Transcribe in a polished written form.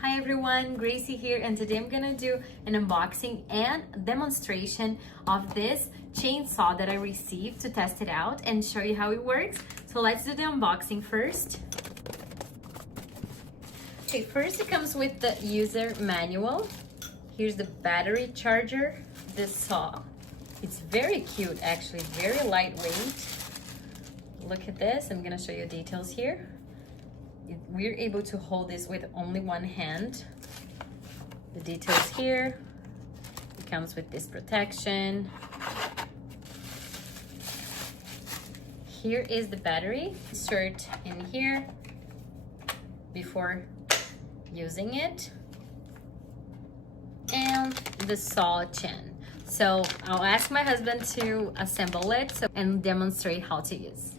Hi everyone, Gracie here, and today I'm gonna do an unboxing and demonstration of this chainsaw that I received to test it out and show you how it works. So let's do the unboxing first. Okay, first it comes with the user manual. Here's the battery charger, this saw. It's very cute actually, very lightweight. Look at this, I'm gonna show you details here. We're able to hold this with only one hand. The details here. It comes with this protection. Here is the battery. Insert in here before using it. And the saw chin. So I'll ask my husband to assemble it and demonstrate how to use.